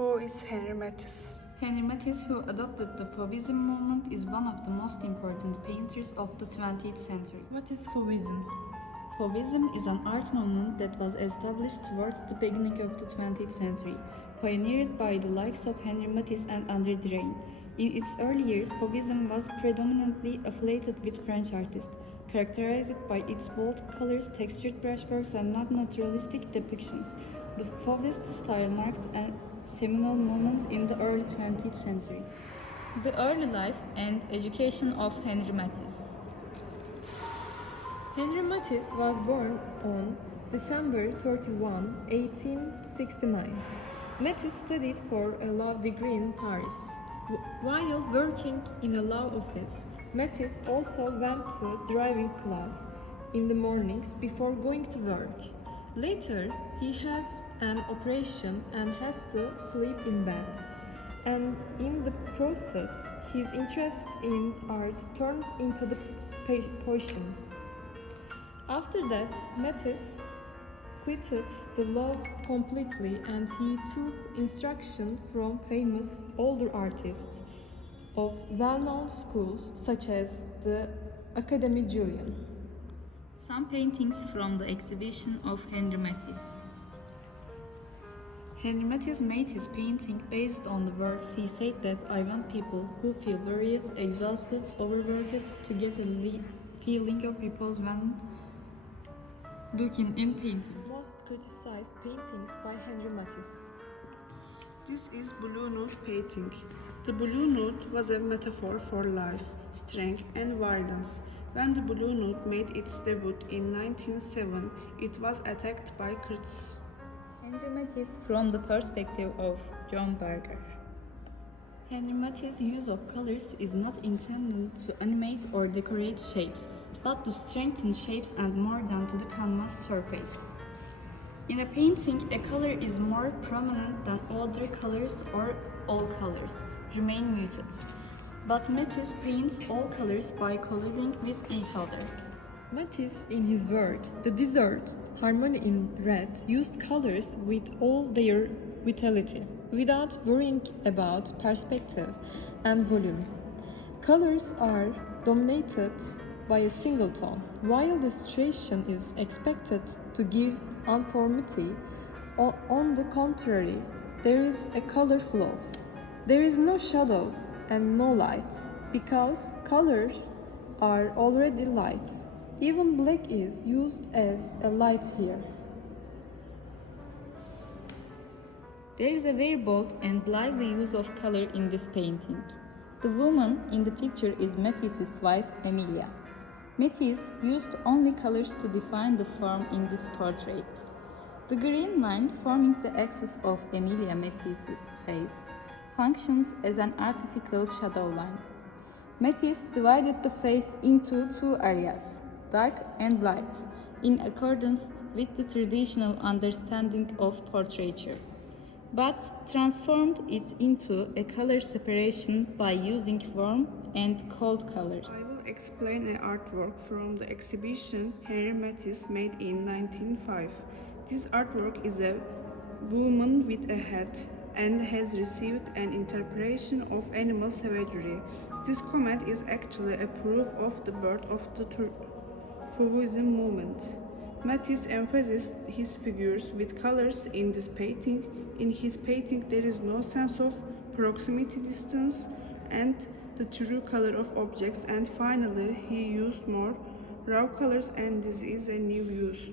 Who is Henri Matisse? Henri Matisse, who adopted the Fauvism movement, is one of the most important painters of the 20th century. What is Fauvism? Fauvism is an art movement that was established towards the beginning of the 20th century, pioneered by the likes of Henri Matisse and André Derain. In its early years, Fauvism was predominantly affiliated with French artists, characterized by its bold colors, textured brushworks, and not-naturalistic depictions. The Fauvist style marked a seminal moment in the early 20th century. The early life and education of Henri Matisse. Henri Matisse was born on December 31, 1869. Matisse studied for a law degree in Paris. While working in a law office, Matisse also went to driving class in the mornings before going to work. Later, he has an operation and has to sleep in bed. And in the process, his interest in art turns into the passion. After that, Matisse quitted the law completely and he took instruction from famous older artists of well-known schools such as the Académie Julian. Some paintings from the exhibition of Henri Matisse. Henri Matisse made his painting based on the words he said that I want people who feel worried, exhausted, overworked to get a feeling of repose when looking in painting. Most criticized paintings by Henri Matisse. This is Blue Nude painting. The blue nude was a metaphor for life, strength, and violence. When the blue nude made its debut in 1907, it was attacked by critics. Henri Matisse from the perspective of John Berger. Henri Matisse's use of colors is not intended to animate or decorate shapes, but to strengthen shapes and mold them to the canvas surface. In a painting, a color is more prominent than other colors or all colors remain muted. But Matisse paints all colors by colliding with each other. Matisse, in his work, The Desert, Harmony in Red, used colors with all their vitality, without worrying about perspective and volume. Colors are dominated by a single tone, while the situation is expected to give uniformity. On the contrary, there is a color flow. There is no shadow and no light, because colors are already light. Even black is used as a light here. There is a very bold and lively use of color in this painting. The woman in the picture is Matisse's wife, Emilia. Matisse used only colors to define the form in this portrait. The green line forming the axis of Emilia Matisse's face functions as an artificial shadow line. Matisse divided the face into two areas, dark and light, in accordance with the traditional understanding of portraiture, but transformed it into a color separation by using warm and cold colors. I will explain an artwork from the exhibition Henri Matisse made in 1905. This artwork is a woman with a hat and has received an interpretation of animal savagery. This comment is actually a proof of the birth of the Fauvism movement. Matisse emphasized his figures with colors in this painting. In his painting, there is no sense of proximity distance and the true color of objects, and finally, he used more raw colors, and this is a new use.